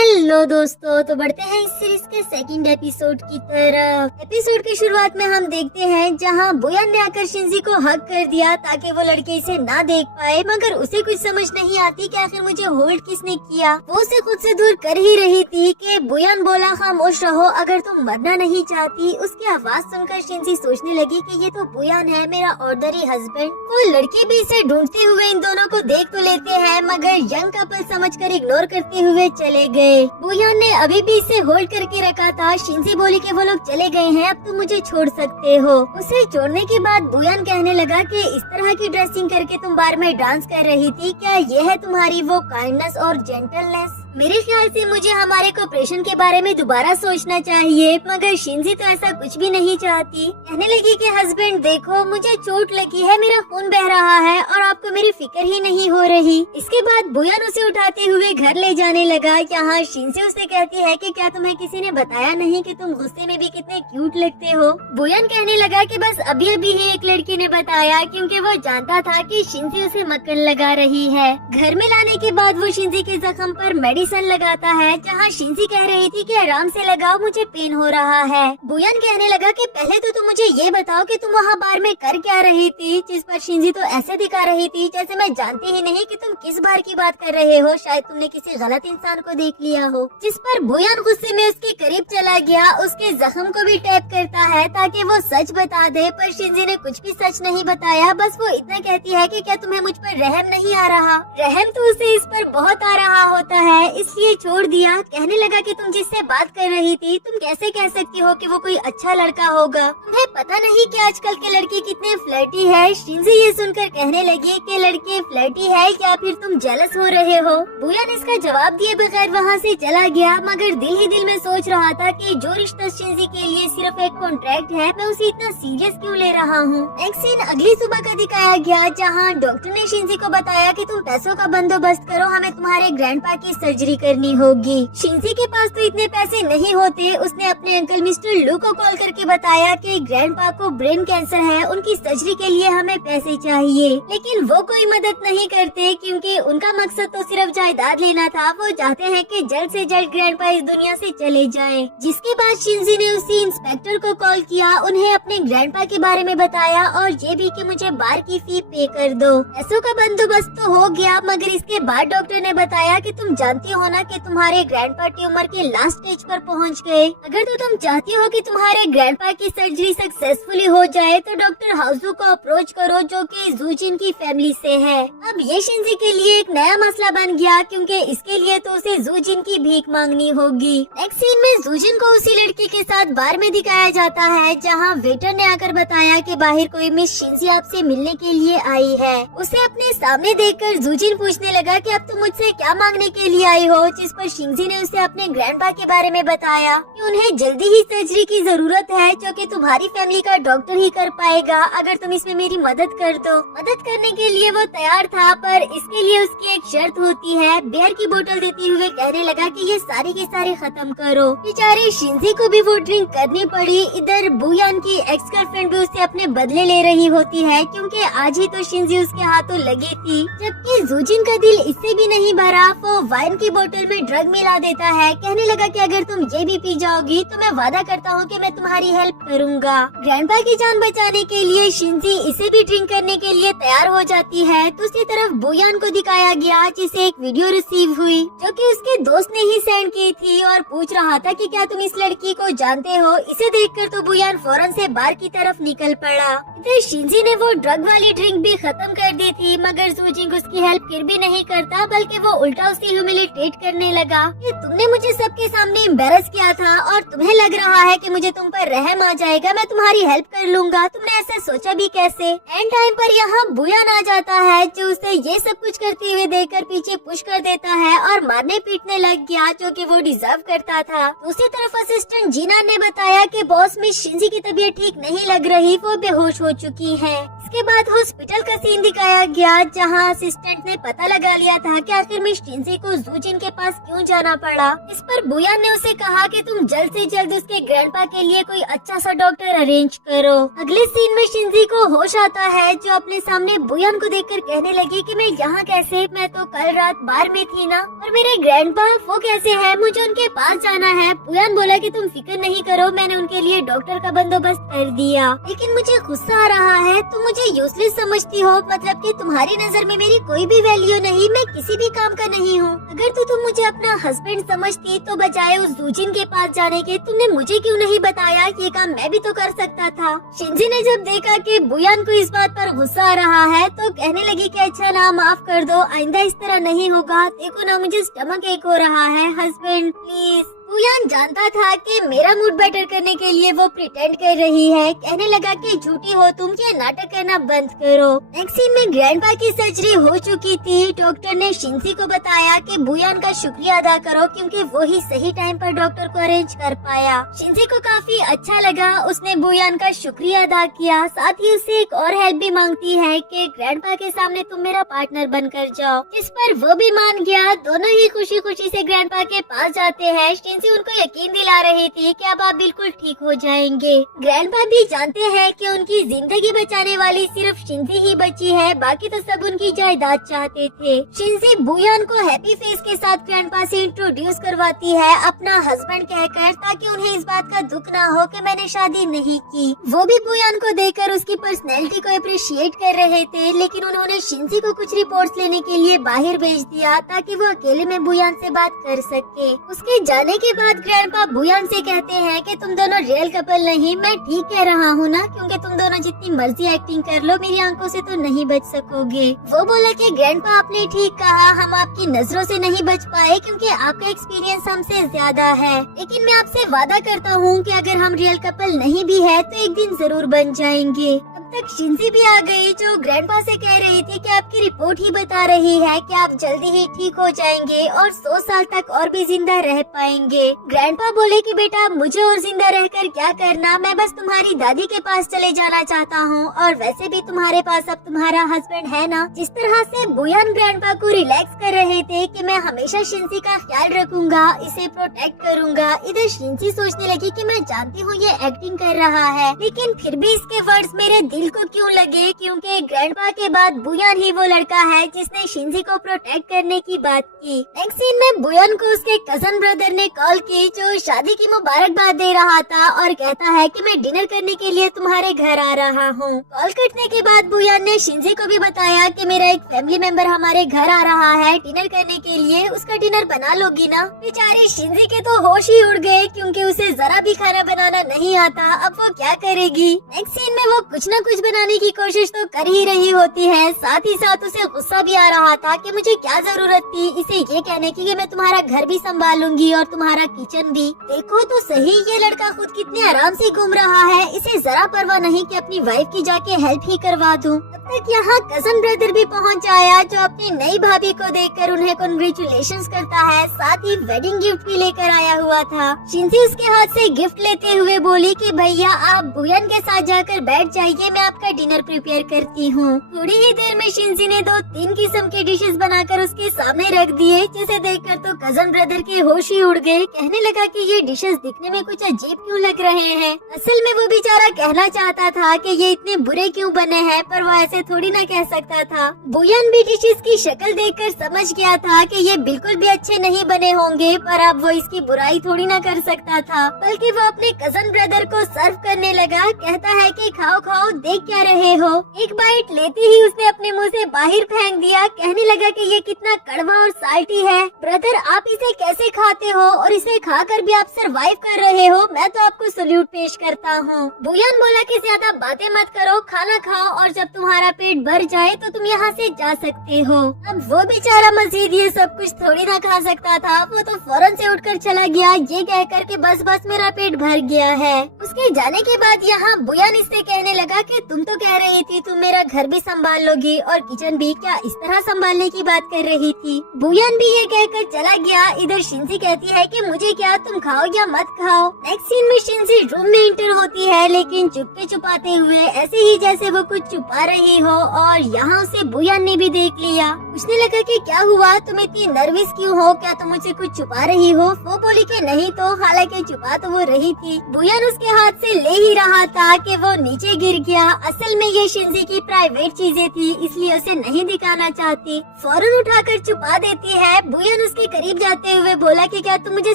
Hello दोस्तों, तो बढ़ते हैं इस सीरीज के सेकंड एपिसोड की तरफ। एपिसोड की शुरुआत में हम देखते हैं जहां बुयान ने आकर शिंजी को हक कर दिया ताकि वो लड़के इसे ना देख पाए, मगर उसे कुछ समझ नहीं आती कि आखिर मुझे होल्ड किसने किया। वो उसे खुद से दूर कर ही रही थी कि बुयान बोला खामोश रहो अगर तुम मरना नहीं चाहती। उसकी आवाज सुनकर शिंजी सोचने लगी कि ये तो बुयान है, मेरा ऑर्डरी हस्बैंड। वो लड़के भी इसे ढूंढते हुए इन दोनों को देख तो लेते हैं, मगर यंग कपल समझकर इग्नोर करते हुए चले गए। बुयान ने अभी भी इसे होल्ड करके रखा था। शिंजी बोली कि वो लोग चले गए हैं, अब तुम मुझे छोड़ सकते हो। उसे छोड़ने के बाद बुयान कहने लगा कि इस तरह की ड्रेसिंग करके तुम बार में डांस कर रही थी, क्या ये है तुम्हारी वो काइंडनेस और जेंटलनेस? मेरे ख्याल से मुझे हमारे कोऑपरेशन के बारे में दोबारा सोचना चाहिए। मगर शिंजी तो ऐसा कुछ भी नहीं चाहती। कहने लगी कि हस्बैंड देखो, मुझे चोट लगी है, मेरा खून बह रहा है और आपको मेरी फिक्र ही नहीं हो रही। इसके बाद बुयान उसे उठाते हुए घर ले जाने लगा। यहाँ शिंजी उसे कहती है कि क्या तुम्हें किसी ने बताया नहीं कि तुम गुस्से में भी कितने क्यूट लगते हो? बुयान कहने लगा कि बस अभी अभी ही एक लड़की ने बताया, क्योंकि वो जानता था कि शिंजी उसे मक्खन लगा रही है। घर में लाने के बाद वो शिंजी के जख्म पर मेडिसिन लगाता है, जहाँ शिंजी कह रही थी कि आराम से लगाओ, मुझे पेन हो रहा है। बुयान कहने लगा कि पहले तो तुम मुझे ये बताओ कि तुम वहाँ बार में कर क्या रही थी? जिस पर शिंजी तो ऐसे दिखा रही थी जैसे मैं जानती ही नहीं कि तुम किस बार की बात कर रहे हो, शायद तुमने किसी गलत इंसान को देख लिया हो। जिस पर बुयान गुस्से में उसके करीब चला गया, उसके जख्म को भी टैप करता है ताकि वो सच बता दे, पर शिंजी ने कुछ भी सच नहीं बताया। बस वो इतना कहती है कि क्या तुम्हें मुझ पर रहम नहीं आ रहा? रहम तो उसे इस पर बहुत आ रहा होता है, इसलिए छोड़ दिया। कहने लगा कि तुम जिससे बात कर रही थी, तुम कैसे कह सकती हो कि वो कोई अच्छा लड़का होगा? तुम्हें पता नहीं कि आजकल के लड़के कितने फ्लर्टी है? शिंजी ये सुनकर कहने लगी कि लड़के फ्लर्टी है या फिर तुम जेलस हो रहे हो? बुयान इसका जवाब दिए बगैर वहाँ से चला गया, मगर दिल ही दिल में सोच रहा था कि जो रिश्ता शिंजी के लिए सिर्फ एक कॉन्ट्रैक्ट है, मैं उसे इतना सीरियस क्यों ले रहा हूँ। एक सीन अगली सुबह का दिखाया गया, जहाँ डॉक्टर ने शिंजी को बताया कि तुम पैसों का बंदोबस्त करो, हमें तुम्हारे ग्रैंडपा की सर्जरी करनी होगी। शिंजी के पास तो इतने पैसे नहीं होते। उसने अपने अंकल मिस्टर लू को कॉल करके बताया कि ग्रैंडपा को ब्रेन कैंसर है, उनकी सर्जरी के लिए हमें पैसे चाहिए। लेकिन वो कोई मदद नहीं करते, क्योंकि उनका मकसद तो सिर्फ जायदाद लेना था। वो चाहते हैं कि जल्द से जल्द ग्रैंडपा इस दुनिया से चले जाए। जिसके बाद शिंजी ने उसी इंस्पेक्टर को कॉल किया, उन्हें अपने ग्रैंडपा के बारे में बताया और ये भी कि मुझे बार की फी पे कर दो। पैसों का बंदोबस्त तो हो गया, मगर इसके बाद डॉक्टर ने बताया कि तुम जानती हो ना कि तुम्हारे ग्रैंडपा ट्यूमर के लास्ट स्टेज पर पहुंच गए। अगर तो तुम चाहती हो कि तुम्हारे ग्रैंडपा की सर्जरी सक्सेसफुली हो जाए, तो डॉक्टर हाउसू को अप्रोच करो, जो कि जूजिन की फैमिली से है। अब ये शिंजी के लिए एक नया मसला बन गया, क्योंकि इसके लिए तो उसे जूजिन की भीख मांगनी होगी। नेक्स्ट सीन में जूजिन को उसी लड़के के साथ बार में दिखाया जाता है, जहाँ वेटर ने आकर बताया कि बाहर कोई मिस शिंजी आपसे मिलने के लिए आई है। उसे अपने सामने देखकर जूजिन पूछने लगा कि अब तुम मुझसे क्या मांगने के लिए आई हो? जिस पर शिंजी ने उसे अपने ग्रैंडपा के बारे में बताया कि उन्हें जल्दी ही सर्जरी की जरूरत है, जो कि तुम्हारी फैमिली का डॉक्टर ही कर पाएगा। अगर तुम इसमें मेरी मदद कर दो। मदद करने के लिए वो तैयार था, पर इसके लिए उसकी एक शर्त होती है। बियर की बोतल देते हुए कहने लगा कि ये सारी की सारी खत्म करो। बेचारे शिंजी को भी वो ड्रिंक करनी पड़ी। इधर बुयान की एक्स गर्लफ्रेंड भी उससे अपने बदले ले रही होती है, क्योंकि आज ही तो शिंजी उसके हाथों लगी थी। जबकि जूजिन का दिल इससे भी नहीं भरा, वो वाइन की बोतल में ड्रग मिला देता है। कहने लगा कि अगर तुम ये भी पी जाओगी तो मैं वादा करता हूँ कि मैं तुम्हारी हेल्प करूँगा। ग्रैंडपा की जान बचाने के लिए शिंजी इसे भी ड्रिंक करने के लिए तैयार हो जाती है। दूसरी तरफ बुयान को दिखाया गया, जिसे एक वीडियो रिसीव हुई, जो कि उसके दोस्त ने ही सेंड की थी और पूछ रहा था कि क्या तुम इस लड़की को जानते हो? इसे देखकर तो बुयान फौरन से बार की तरफ निकल पड़ा। इधर शिंजी ने वो ड्रग वाली ड्रिंक भी खत्म कर दी थी, मगर जूजिन उसकी हेल्प फिर भी नहीं करता, बल्कि वो उल्टा उसे ह्यूमिलिटेट करने लगा कि तुमने मुझे सबके सामने एम्बैरस किया था और तुम्हें लग रहा है कि मुझे तुम पर रहम आ जाएगा, मैं तुम्हारी हेल्प कर लूंगा। तुमने ऐसा सोचा भी कैसे? एंड टाइम पर यहाँ बुयान आ जाता है, जो उसे ये सब कुछ करते हुए देखकर पीछे पुश कर देता है और मारने पीटने लग गया, जो कि वो डिजर्व करता था। दूसरी तरफ असिस्टेंट जीना ने बताया कि बॉस में शिंजी की तबीयत ठीक नहीं लग रही, वो बेहोश हो चुकी है। इसके बाद हॉस्पिटल का सीन दिखाया गया, जहाँ असिस्टेंट ने पता लगा लिया था कि आखिर में शिंजी को दूजिन के पास क्यों जाना पड़ा। इस पर बुयान ने उसे कहा कि तुम जल्द से जल्द उसके ग्रैंडपा के लिए कोई अच्छा सा डॉक्टर अरेंज करो। अगले सीन में शिंजी को होश आता है, जो अपने सामने बुयान को देखकर कहने लगी कि मैं यहाँ कैसे, मैं तो कल रात बार में थी ना, और मेरे ग्रैंडपा वो कैसे है, मुझे उनके पास जाना है। बुयान बोला कि तुम फिक्र नहीं करो, मैंने उनके लिए डॉक्टर का बंदोबस्त कर दिया। लेकिन मुझे गुस्सा आ रहा है, तुम मुझे यूजलेस समझती हो, मतलब कि तुम्हारी नजर में मेरी कोई भी वैल्यू नहीं, मैं किसी भी काम का नहीं हूँ। अगर तुम मुझे अपना हस्बैंड समझती तो बजाय उस दूजिन के पास जाने के तुमने मुझे क्यों नहीं बताया, ये काम मैं भी तो कर सकता था। शिंजी ने जब देखा कि बुयान को इस बात पर गुस्सा आ रहा है तो कहने लगी कि अच्छा ना, माफ कर दो, आइंदा इस तरह नहीं होगा। देखो ना, मुझे स्टमक एक हो रहा है, हस्बैंड प्लीज। बुयान जानता था कि मेरा मूड बेटर करने के लिए वो प्रिटेंड कर रही है। कहने लगा कि झूठी हो तुम, ये नाटक करना बंद करो। नेक्स्ट सीन में ग्रैंडपा की सर्जरी हो चुकी थी। डॉक्टर ने शिंजी को बताया कि बुयान का शुक्रिया अदा करो क्योंकि वो ही सही टाइम पर डॉक्टर को अरेंज कर पाया। शिंजी को काफी अच्छा लगा, उसने बुयान का शुक्रिया अदा किया। साथ ही उससे एक और हेल्प भी मांगती है कि ग्रैंडपा के सामने तुम मेरा पार्टनर बनकर जाओ, इस पर वो भी मान गया। दोनों ही खुशी खुशी से ग्रैंडपा के पास जाते हैं। शिंजी उनको यकीन दिला रही थी कि अब आप बिल्कुल ठीक हो जाएंगे। ग्रैंडपा भी जानते हैं कि उनकी जिंदगी बचाने वाली सिर्फ शिंजी ही बची है, बाकी तो सब उनकी जायदाद चाहते थे। शिंजी बुयान को हैप्पी फेस के साथ ग्रैंडपा से इंट्रोड्यूस करवाती है अपना हस्बैंड कहकर, ताकि उन्हें इस बात का दुख ना हो कि मैंने शादी नहीं की। वो भी बुयान को देखकर उसकी पर्सनैलिटी को अप्रिशिएट कर रहे थे, लेकिन उन्होंने शिंजी को कुछ रिपोर्ट्स लेने के लिए बाहर भेज दिया ताकि वो अकेले में बुयान से बात कर सके। उसके जाने के बाद ग्रैंडपा बुयान से कहते हैं कि तुम दोनों रियल कपल नहीं, मैं ठीक कह रहा हूँ ना, क्योंकि तुम दोनों जितनी मर्जी एक्टिंग कर लो मेरी आंखों से तो नहीं बच सकोगे। वो बोला कि ग्रैंडपा आपने ठीक कहा, हम आपकी नजरों से नहीं बच पाए क्योंकि आपका एक्सपीरियंस हमसे ज्यादा है, लेकिन मैं आपसे वादा करता हूँ कि अगर हम रियल कपल नहीं भी है तो एक दिन जरूर बन जाएंगे। तक शिंजी भी आ गई, जो ग्रैंडपा से कह रही थी कि आपकी रिपोर्ट ही बता रही है कि आप जल्दी ही ठीक हो जाएंगे और 100 साल तक और भी जिंदा रह पाएंगे। ग्रैंडपा बोले कि बेटा मुझे और जिंदा रहकर क्या करना, मैं बस तुम्हारी दादी के पास चले जाना चाहता हूँ, और वैसे भी तुम्हारे पास अब तुम्हारा हस्बैंड है ना। जिस तरह से बुयान ग्रैंडपा को रिलैक्स कर रहे थे कि मैं हमेशा शिंजी का ख्याल रखूंगा, इसे प्रोटेक्ट करूंगा, इधर शिंजी सोचने लगी कि मैं जानती हूँ ये एक्टिंग कर रहा है, लेकिन फिर भी इसके वर्ड्स मेरे दिल को क्यों लगे, क्योंकि ग्रैंडपा के बाद बुयान ही वो लड़का है जिसने शिंजी को प्रोटेक्ट करने की बात की। नेक्स्ट सीन में बुयान को उसके कजन ब्रदर ने कॉल की, जो शादी की मुबारकबाद दे रहा था और कहता है कि मैं डिनर करने के लिए तुम्हारे घर आ रहा हूँ। कॉल कटने के बाद बुयान ने शिंजी को भी बताया कि मेरा एक फैमिली मेंबर हमारे घर आ रहा है डिनर करने के लिए, उसका डिनर बना लोगी ना। बेचारे शिंजी के तो होश ही उड़ गए क्योंकि उसे जरा भी खाना बनाना नहीं आता, अब वो क्या करेगी। नेक्स्ट सीन में वो कुछ न कुछ बनाने की कोशिश तो कर ही रही होती है, साथ ही साथ उसे गुस्सा भी आ रहा था कि मुझे क्या जरूरत थी इसे ये कहने की कि मैं तुम्हारा घर भी संभालूंगी और तुम्हारा किचन भी। देखो तो सही, ये लड़का खुद कितने आराम से घूम रहा है, इसे जरा परवाह नहीं कि अपनी वाइफ की जाके हेल्प ही करवा दूं। तब तक यहाँ कजन ब्रदर भी पहुँच आया, जो अपनी नई भाभी को देखकर उन्हें कांग्रेचुलेशंस करता है, साथ ही वेडिंग गिफ्ट भी लेकर आया हुआ था। शिंजी उसके हाथ से गिफ्ट लेते हुए बोली कि भैया आप बुयान के साथ जाकर बैठ जाइए, मैं आपका डिनर प्रिपेयर करती हूँ। थोड़ी ही देर में शिंजी ने 2-3 किस्म के डिशेस बनाकर उसके सामने रख दिए, जिसे देखकर तो कजन ब्रदर के होश ही उड़ गए। कहने लगा कि ये डिशेस दिखने में कुछ अजीब क्यों लग रहे हैं। असल में वो बेचारा कहना चाहता था कि ये इतने बुरे क्यों बने हैं, पर वो ऐसे थोड़ी ना कह सकता था। बुयान भी डिशेस की शक्ल देखकर समझ गया था कि ये बिल्कुल भी अच्छे नहीं बने होंगे, पर अब वो इसकी बुराई थोड़ी ना कर सकता था, बल्कि वो अपने कजन ब्रदर को सर्व करने लगा। कहता है कि खाओ खाओ, देख क्या रहे हो। एक बाइट लेते ही उसने अपने मुंह से बाहर फेंक दिया। कहने लगा कि ये कितना कड़वा और साल्टी है। ब्रदर आप इसे कैसे खाते हो और इसे खाकर भी आप सरवाइव कर रहे हो, मैं तो आपको सल्यूट पेश करता हूँ। बुयान बोला कि ज्यादा बातें मत करो, खाना खाओ और जब तुम्हारा पेट भर जाए तो तुम यहाँ से जा सकते हो। अब वो बेचारा मजीद ये सब कुछ थोड़ी ना खा सकता था, वो तो फौरन से उठकर चला गया, ये कहकर कि बस बस मेरा पेट भर गया है। उसके जाने के बाद यहाँ बुयान इससे कहने लगा कि तुम तो कह रही थी तुम मेरा घर भी संभाल लोगी और किचन भी, क्या इस तरह संभालने की बात कर रही थी? बुयान भी ये कहकर चला गया। इधर शिंजी कहती है कि मुझे क्या, तुम खाओ या मत खाओ। नेक्स्ट सीन में शिंजी रूम में एंटर होती है, लेकिन चुपके छुपाते हुए, ऐसे ही जैसे वो कुछ छुपा रही हो, और यहाँ उसे बुयान ने भी देख लिया। उसने लगा कि क्या हुआ, तुम इतनी नर्वस क्यों हो, क्या तुम मुझसे कुछ छुपा रही हो? वो बोली कि नहीं तो, हालांकि छुपा तो वो रही थी। बुयान उसके हाथ से ले ही रहा था कि वो नीचे गिर गया। असल में ये शिंजी की प्राइवेट चीजें थी, इसलिए उसे नहीं दिखाना चाहती। फौरन उठाकर छुपा देती है। बुयान उसके करीब जाते हुए बोला कि क्या तुम मुझे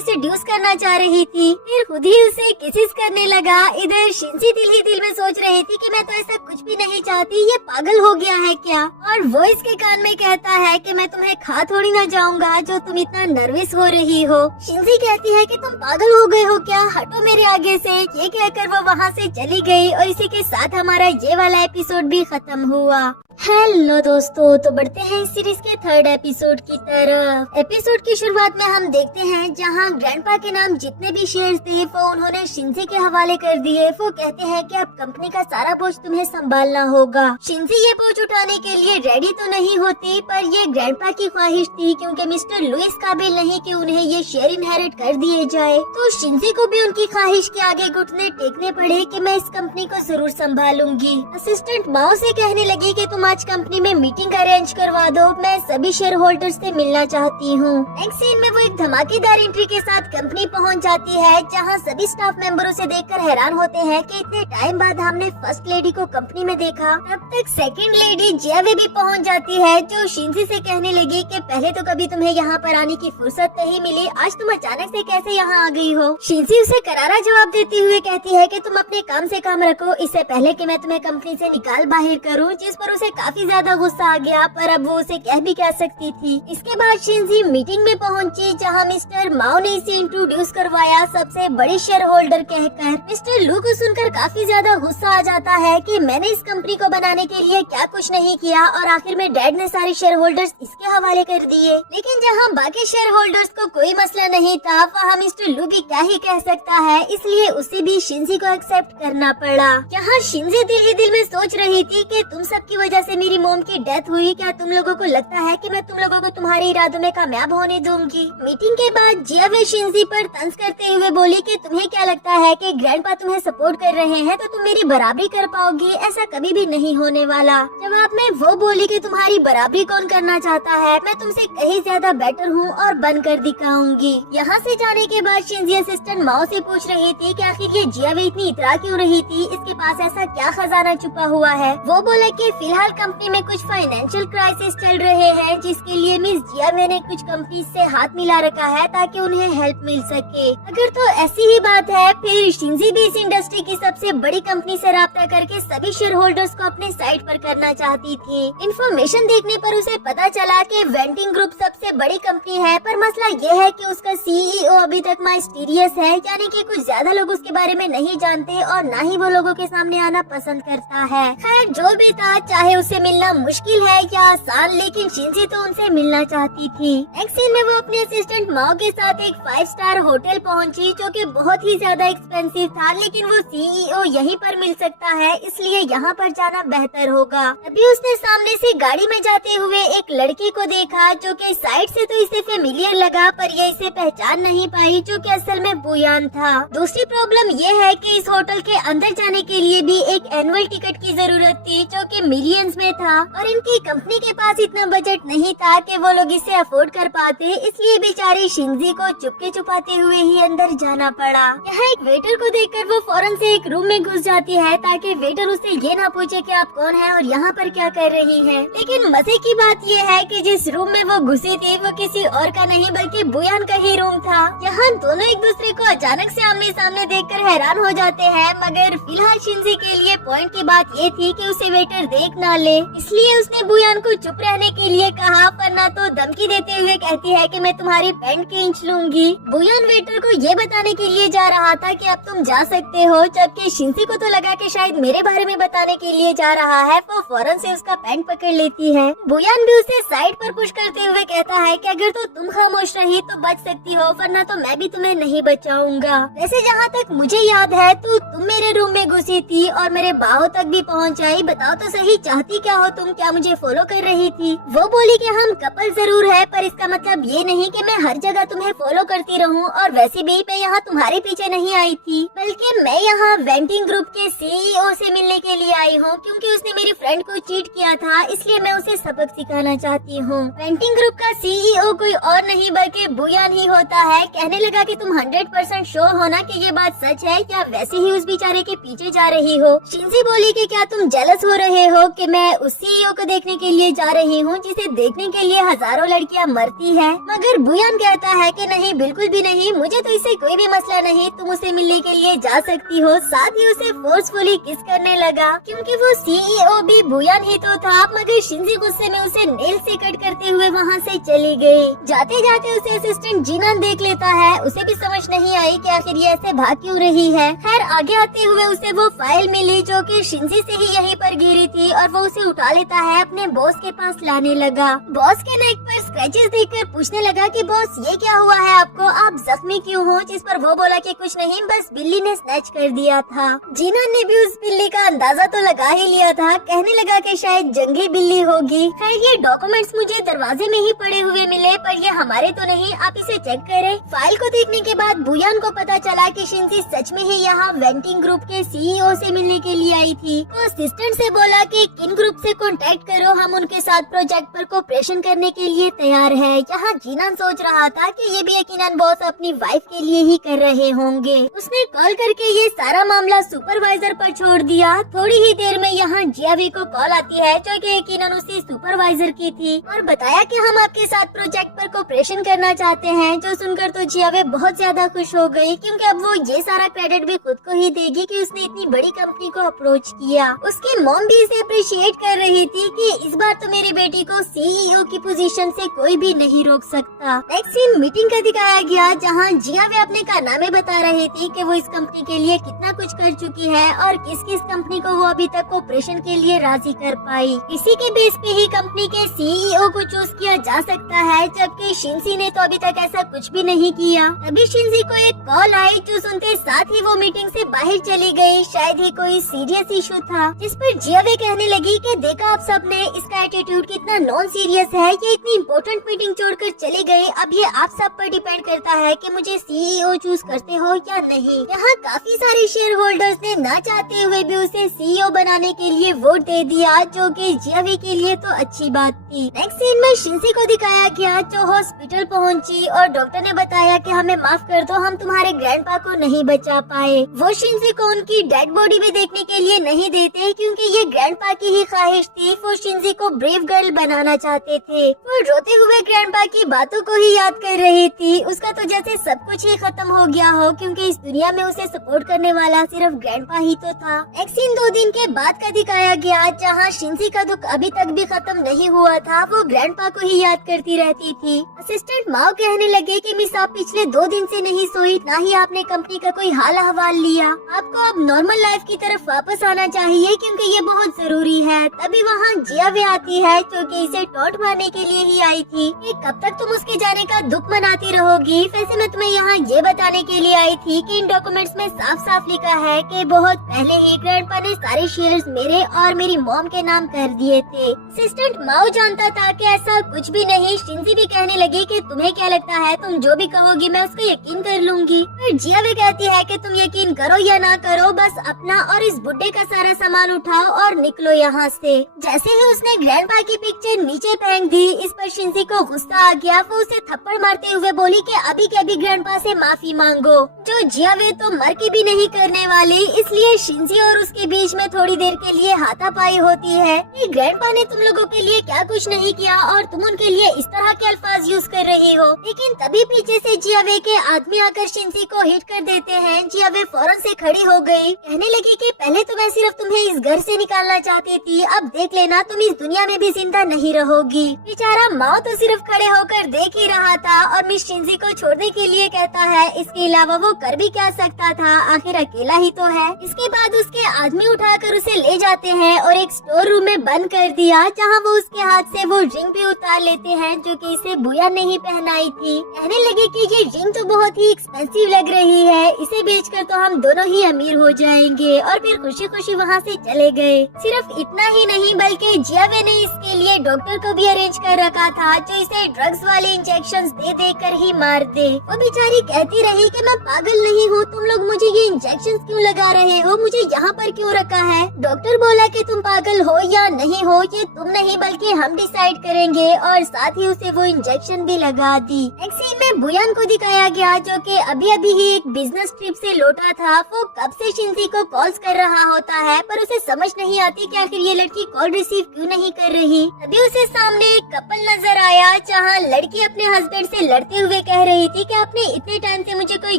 सेड्यूस करना चाह रही थी? फिर खुद ही उसे किसिस करने लगा। इधर शिंजी दिल ही दिल में सोच रही थी कि मैं तो ऐसा कुछ भी नहीं चाहती, ये पागल हो गया है क्या? और वो इसके कान में कहता है कि मैं तुम्हें खा थोड़ी ना जाऊंगा जो तुम इतना नर्वस हो रही हो। शिंजी कहती है कि तुम पागल हो गए हो क्या, हटो मेरे आगे से। ये कहकर वो वहाँ से चली गई और इसी के साथ हमारा ये वाला एपिसोड भी खत्म हुआ। हेलो दोस्तों, तो बढ़ते हैं इस सीरीज के थर्ड एपिसोड की तरफ। एपिसोड की शुरुआत में हम देखते हैं जहां ग्रैंडपा के नाम जितने भी शेयर्स थे वो उन्होंने शिंजी के हवाले कर दिए। वो कहते हैं कि अब कंपनी का सारा बोझ तुम्हें संभालना होगा। शिंजी ये बोझ उठाने के लिए रेडी तो नहीं होती, पर ये ग्रैंडपा की ख्वाहिश थी क्योंकि मिस्टर लुइस काबिल नहीं कि उन्हें ये शेयर इनहेरिट कर दिए जाए। तो शिंजी को भी उनकी ख्वाहिश के आगे घुटने टेकने पड़े कि मैं इस कंपनी को जरूर संभालूंगी। असिस्टेंट माओ से कहने लगी कि तुम आज कंपनी में मीटिंग अरेंज करवा दो, मैं सभी शेयर होल्डर्स से मिलना चाहती हूँ। नेक्स्ट सीन में वो एक धमाकेदार एंट्री के साथ कंपनी पहुँच जाती है, जहाँ सभी स्टाफ मेंबरों से देखकर हैरान होते हैं कि इतने टाइम बाद हमने फर्स्ट लेडी को कंपनी में देखा। तब तक सेकंड लेडी जियावे भी पहुँच जाती है, जो शिंजी से कहने लगी कि पहले तो कभी तुम्हें यहाँ पर आने की फुर्सत नहीं मिली, आज तुम अचानक से कैसे यहाँ आ गई हो? शिंजी उसे करारा जवाब देती हुए कहती है कि तुम अपने काम से काम रखो, इससे पहले कि मैं तुम्हें कंपनी से निकाल बाहर करूँ। जिस पर उसे काफी ज्यादा गुस्सा आ गया, पर अब वो उसे कह भी क्या सकती थी। इसके बाद शिंजी मीटिंग में पहुंची, जहां मिस्टर माओ ने इसे इंट्रोड्यूस करवाया सबसे बड़े शेयर होल्डर कहकर। मिस्टर लू को सुनकर काफी ज्यादा गुस्सा आ जाता है कि मैंने इस कंपनी को बनाने के लिए क्या कुछ नहीं किया, और आखिर में डैड ने सारे शेयर होल्डर्स इसके हवाले कर दिए। लेकिन जहाँ बाकी शेयर होल्डर्स को कोई मसला नहीं था, वहाँ मिस्टर लू भी क्या ही कह सकता है, इसलिए उसे भी शिंजी को एक्सेप्ट करना पड़ा। यहाँ शिंजी दिल ही दिल में सोच रही थी कि तुम सबकी वजह से मेरी मॉम की डेथ हुई, क्या तुम लोगों को लगता है कि मैं तुम लोगों को तुम्हारे इरादों में कामयाब होने दूंगी? मीटिंग के बाद जियावे शिंजी पर तंज करते हुए बोली कि तुम्हें क्या लगता है कि ग्रैंडपा तुम्हें सपोर्ट कर रहे हैं तो तुम मेरी बराबरी कर पाओगी? ऐसा कभी भी नहीं होने वाला। जवाब में वो बोली कि तुम्हारी बराबरी कौन करना चाहता है, मैं तुमसे कहीं ज्यादा बेटर हूँ और बन कर दिखाऊंगी। यहाँ से जाने के बाद शिंजी असिस्टेंट माओ से पूछ रही थी कि आखिर ये जियावे इतनी इतरा क्यों रही थी, इसके पास ऐसा क्या खजाना छुपा हुआ है? वो बोला कि फिलहाल कंपनी में कुछ फाइनेंशियल क्राइसिस चल रहे हैं, जिसके लिए मिस जियावे ने कुछ कंपनी से हाथ मिला रखा है ताकि उन्हें हेल्प मिल सके। अगर तो ऐसी ही बात है, फिर शिंजी भी इस इंडस्ट्री की सबसे बड़ी कंपनी से राब्ता करके सभी शेयर होल्डर्स को अपने साइड पर करना चाहती थी। इन्फॉर्मेशन देखने पर उसे पता चला कि वेंटिंग ग्रुप सबसे बड़ी कंपनी है, पर मसला ये है कि उसका सीईओ अभी तक माइस्टीरियस है, यानी कि कुछ ज्यादा लोग उसके बारे में नहीं जानते और न ही वो लोगों के सामने आना पसंद करता है। खैर जो भी था, चाहे उसे मिलना मुश्किल है या आसान, लेकिन शिंजी तो उनसे मिलना चाहती थी। नेक्स्ट सीन में वो अपने असिस्टेंट माओ के साथ एक 5 स्टार होटल पहुंची, जो कि बहुत ही ज्यादा एक्सपेंसिव था, लेकिन वो सीईओ यहीं पर मिल सकता है, इसलिए यहाँ पर जाना बेहतर होगा। अभी उसने सामने से गाड़ी में जाते हुए एक लड़की को देखा, जो कि साइड से तो इसे फेमिलियर लगा, पर ये इसे पहचान नहीं पाई, जो कि असल में बुयान था। दूसरी प्रॉब्लम ये है कि इस होटल के अंदर जाने के लिए भी एक एनुअल टिकट की जरूरत थी, जो कि मिलियंस में था, और इनकी कंपनी के पास इतना बजट नहीं था कि वो लोग इसे अफोर्ड कर पाते, इसलिए बेचारी शिंजी को चुपके छुपाते हुए ही अंदर जाना पड़ा। यहाँ एक वेटर को देखकर वो फौरन से एक रूम में घुस जाती है, ताकि वेटर उससे ये ना पूछे कि आप कौन हैं और यहाँ पर क्या कर रही हैं। लेकिन मजे की बात ये है कि जिस रूम में वो घुसी थी वो किसी और का नहीं बल्कि बुयान का ही रूम था। यहाँ दोनों एक दूसरे को अचानक से आमने सामने देखकर हैरान हो जाते हैं, मगर फिलहाल शिंजी के लिए पॉइंट की बात ये थी कि उसे वेटर देख ना बोले, इसलिए उसने बुयान को चुप रहने के लिए कहा, वरना तो धमकी देते हुए कहती है कि मैं तुम्हारी पैंट खींच लूंगी। बुयान वेटर को ये बताने के लिए जा रहा था कि अब तुम जा सकते हो, जबकि शिंजी को तो लगा कि शायद मेरे बारे में बताने के लिए जा रहा है। वो फौरन से उसका पैंट पकड़ लेती है। बुयान भी उसे साइड पर पुश करते हुए कहता है कि अगर तो तुम खामोश रही तो बच सकती हो, वरना तो मैं भी तुम्हें नहीं बचाऊंगा। वैसे जहाँ तक मुझे याद है तो तुम मेरे रूम में घुसी थी और मेरे बाहों तक भी पहुँच आई। बताओ तो सही, चाहती क्या हो तुम? क्या मुझे फॉलो कर रही थी? वो बोली कि हम कपल जरूर है, पर इसका मतलब ये नहीं कि मैं हर जगह तुम्हें फॉलो करती रहूं। और वैसे भी मैं यहाँ तुम्हारे पीछे नहीं आई थी, बल्कि मैं यहाँ वेंटिंग ग्रुप के सीईओ से मिलने के लिए आई हूँ, क्योंकि उसने मेरी फ्रेंड को चीट किया था, इसलिए मैं उसे सबक सिखाना चाहती हूँ। वेंटिंग ग्रुप का सीईओ कोई और नहीं बल्कि बुयान ही होता है। कहने लगा कि तुम 100% श्योर हो ना कि ये बात सच है, या वैसे ही उस बेचारे के पीछे जा रही हो? शिंजी बोली कि क्या तुम जेलस हो रहे हो कि मैं उस सीईओ को देखने के लिए जा रही हूँ जिसे देखने के लिए हजारों लड़कियाँ मरती है? मगर बुयान कहता है कि नहीं, बिल्कुल भी नहीं, मुझे तो इससे कोई भी मसला नहीं, तुम उसे मिलने के लिए जा सकती हो। साथ ही उसे फोर्सफुली किस करने लगा, क्योंकि वो सीईओ भी बुयान ही तो था। मगर शिंजी गुस्से में उसे नेल से कट करते हुए वहाँ से चली गई। जाते जाते उसे असिस्टेंट जीनान देख लेता है। उसे भी समझ नहीं आई कि आखिर ये ऐसे भाग क्यों रही है। खैर आगे आते हुए उसे वो फाइल मिली जो कि शिंजी से ही यहीं पर गिरी थी, और वो उसे उठा लेता है, अपने बॉस के पास लाने लगा। बॉस के नेक पर स्क्रैचेस देखकर पूछने लगा कि बॉस ये क्या हुआ है आपको, आप जख्मी क्यों हो? जिस पर वो बोला कि कुछ नहीं, बस बिल्ली ने स्नैच कर दिया था। जीनान ने भी उस बिल्ली का अंदाजा तो लगा ही लिया था। कहने लगा कि शायद जंगली बिल्ली होगी। खैर ये डॉक्यूमेंट्स मुझे दरवाजे में ही पड़े हुए मिले, पर ये हमारे तो नहीं, आप इसे चेक करें। फाइल को देखने के बाद बुयान को पता चला कि शिंजी सच में ही यहाँ वेंटिंग ग्रुप के सीईओ से मिलने के लिए आई थी। तो असिस्टेंट से बोला कि किन ग्रुप से कांटेक्ट करो, हम उनके साथ प्रोजेक्ट पर कोऑपरेशन करने के लिए तैयार है। यहाँ जीनान सोच रहा था कि ये भी यकीनन बॉस अपनी वाइफ के लिए ही कर रहे होंगे। उसने कॉल करके ये सारा मामला सुपरवाइजर पर छोड़ दिया। थोड़ी ही देर में यहाँ जियावी को कॉल आती है, जो कि यकीनन उसी सुपरवाइजर की थी, और बताया कि हम आपके साथ प्रोजेक्ट पर कोऑपरेशन करना चाहते हैं। जो सुनकर तो जियावे बहुत ज्यादा खुश हो गई, क्योंकि अब वो ये सारा क्रेडिट भी खुद को ही देगी कि उसने इतनी बड़ी कंपनी को अप्रोच किया। उसकी मॉम भी इसे अप्रिशिएट कर रही थी कि इस बार तो मेरी बेटी को सीईओ की पोजीशन से कोई भी नहीं रोक सकता। नेक्स्ट सीन मीटिंग का दिखाया गया, जहाँ जियावे अपने कारनामे बता रही थी कि वो इस कंपनी के लिए कितना कुछ कर चुकी है और किस किस कंपनी को वो अभी तक ऑपरेशन के लिए राजी कर पाई। इसी के बेस पे ही कंपनी के सीईओ को चूज किया जा सकता है, जबकि शिंजी ने तो अभी तक ऐसा कुछ भी नहीं किया। तभी शिंजी को एक कॉल आई, जो सुनते साथ ही वो मीटिंग से बाहर चली गई। शायद ही कोई सीरियस इशू था, जिस पर जियावे कहने लगी कि देखा आप सबने, इसका एटीट्यूड कितना नॉन सीरियस है, ये इतनी इम्पोर्टेंट मीटिंग छोड़कर चली गई। अब ये आप सब पर डिपेंड करता है कि मुझे सीईओ चूज करते हो या नहीं। यहाँ काफी सारे शेयर होल्डर्स ने ना चाहते हुए भी उसे सीईओ बनाने के लिए वोट दे दिया, जो कि जियावे के लिए तो अच्छी बात थी। नेक्स्ट सीन में शिंजी को दिखाया गया, जो हॉस्पिटल पहुंची और डॉक्टर ने बताया कि हमें माफ कर दो, हम तुम्हारे ग्रैंडपा को नहीं बचा पाए। वो शिंजी को उनकी डेड बॉडी भी देखने के लिए नहीं देते, क्योंकि ये ग्रैंडपा की ही ख्वाहिश थी। वो शिंजी को ब्रेव गर्ल बनाना चाहते थे। वो रोते हुए ग्रैंडपा की बातों को ही याद कर रही थी। उसका तो जैसे सब कुछ ही खत्म हो गया हो, क्योंकि इस दुनिया में उसे सपोर्ट करने वाला सिर्फ ग्रैंडपा ही तो था। नेक्स्ट सीन 2 दिन के बाद का दिखाया गया, जहाँ शिंजी का दुख अभी तक भी खत्म नहीं हुआ था। वो ग्रैंडपा को ही याद करती रहती थी। असिस्टेंट माओ कहने लगे कि मिस आप पिछले 2 दिन से नहीं सोई, ना ही आपने कंपनी का कोई हाल अहवाल लिया। आपको अब नॉर्मल लाइफ की तरफ वापस आना चाहिए, क्योंकि ये बहुत जरूरी है। तभी वहाँ जियावे आती है, जो कि इसे टॉन्ट मारने के लिए ही आई थी कि कब तक तुम उसके जाने का दुख मनाती रहोगी। वैसे मैं तुम्हें यहाँ ये बताने के लिए आई थी कि इन डॉक्यूमेंट्स में साफ साफ लिखा है कि बहुत पहले ही ग्रैंडपा ने सारे शेयर्स मेरे और मेरी मॉम के नाम कर दिए थे। असिस्टेंट माओ जानता था कि ऐसा कुछ भी नहीं। शिंजी भी कहने लगी कि तुम्हें क्या लगता है, तुम जो भी कहोगी मैं उसको यकीन कर लूंगी। फिर जियावे कहती है कि तुम यकीन करो या ना करो, बस अपना और इस बुड्ढे का सारा सामान उठाओ और निकलो यहाँ से। जैसे ही उसने ग्रैंडपा की पिक्चर नीचे फेंक दी, इस पर शिंजी को गुस्सा आ गया। वो उसे थप्पड़ मारते हुए बोली कि अभी के अभी ग्रैंडपा से माफी मांगो। बच्चों, जियावे तो मर के भी नहीं करने वाली, इसलिए शिंजी और उसके बीच में थोड़ी देर के लिए हाथापाई होती है कि ग्रैंडपा ने तुम लोगों के लिए क्या कुछ नहीं किया और तुम उनके लिए इस तरह के अल्फाज यूज कर रही हो। लेकिन तभी पीछे से जियावे के आदमी आकर शिंजी को हिट कर देते हैं। जियावे फौरन से खड़ी हो गई, कहने लगी कि पहले तो मैं सिर्फ तुम्हें इस घर से निकालना चाहती थी, अब देख लेना तुम इस दुनिया में भी जिंदा नहीं रहोगी। बेचारा माओ तो सिर्फ खड़े होकर देख ही रहा था और मिस शिंजी को छोड़ने के लिए कहता है। इसके अलावा वो कर भी क्या सकता था, आखिर अकेला ही तो है। इसके बाद उसके आदमी उठाकर उसे ले जाते हैं और एक स्टोर रूम में बंद कर दिया, जहाँ वो उसके हाथ से वो रिंग भी उतार लेते हैं जो कि इसे बुया ने ही पहनाई थी। कहने लगे कि ये रिंग तो बहुत ही एक्सपेंसिव लग रही है, इसे बेचकर तो हम दोनों ही अमीर हो जाएंगे। और फिर खुशी खुशी वहाँ से चले गए। सिर्फ इतना ही नहीं बल्कि जियावे ने इसके लिए डॉक्टर को भी अरेंज कर रखा था जो इसे ड्रग्स वाले इंजेक्शन दे देकर ही मार दे। वो बेचारी कहती रही कि मैं पागल नहीं हूँ, तुम लोग मुझे ये इंजेक्शन क्यों लगा रहे हो, मुझे यहाँ पर क्यों रखा है। डॉक्टर बोला कि तुम पागल हो या नहीं हो ये तुम नहीं बल्कि हम डिसाइड करेंगे, और साथ ही उसे वो इंजेक्शन भी लगा दी। नेक्स्ट सीन में बुयान को दिखाया गया जो कि अभी अभी ही एक बिजनेस ट्रिप से लौटा था। वो कब से शिंजी को कॉल्स कर रहा होता है पर उसे समझ नहीं आती कि आखिर ये लड़की कॉल रिसीव क्यों नहीं कर रही। तभी उसे सामने एक कपल नजर आया जहाँ लड़की अपने हस्बैंड से लड़ते हुए कह रही थी कि आपने इतने टाइम से मुझे कोई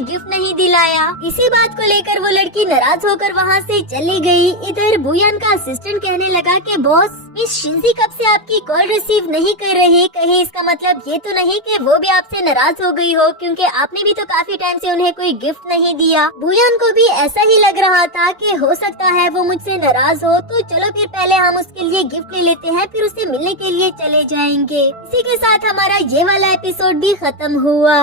गिफ्ट नहीं दिलाया। इसी बात को लेकर वो लड़की नाराज होकर वहाँ से चली गई। इधर बुयान का असिस्टेंट कहने लगा कि बॉस, मिस शिंजी कब से आपकी कॉल रिसीव नहीं कर रही, कहीं इसका मतलब ये तो नहीं कि वो भी आपसे नाराज हो गई हो, क्योंकि आपने भी तो काफी टाइम से उन्हें कोई गिफ्ट नहीं दिया। बुयान को भी ऐसा ही लग रहा था कि हो सकता है वो मुझसे नाराज हो, तो चलो फिर पहले हम उसके लिए गिफ्ट ले लेते हैं, फिर उसे मिलने के लिए चले जाएंगे। इसी के साथ हमारा ये वाला एपिसोड भी खत्म हुआ।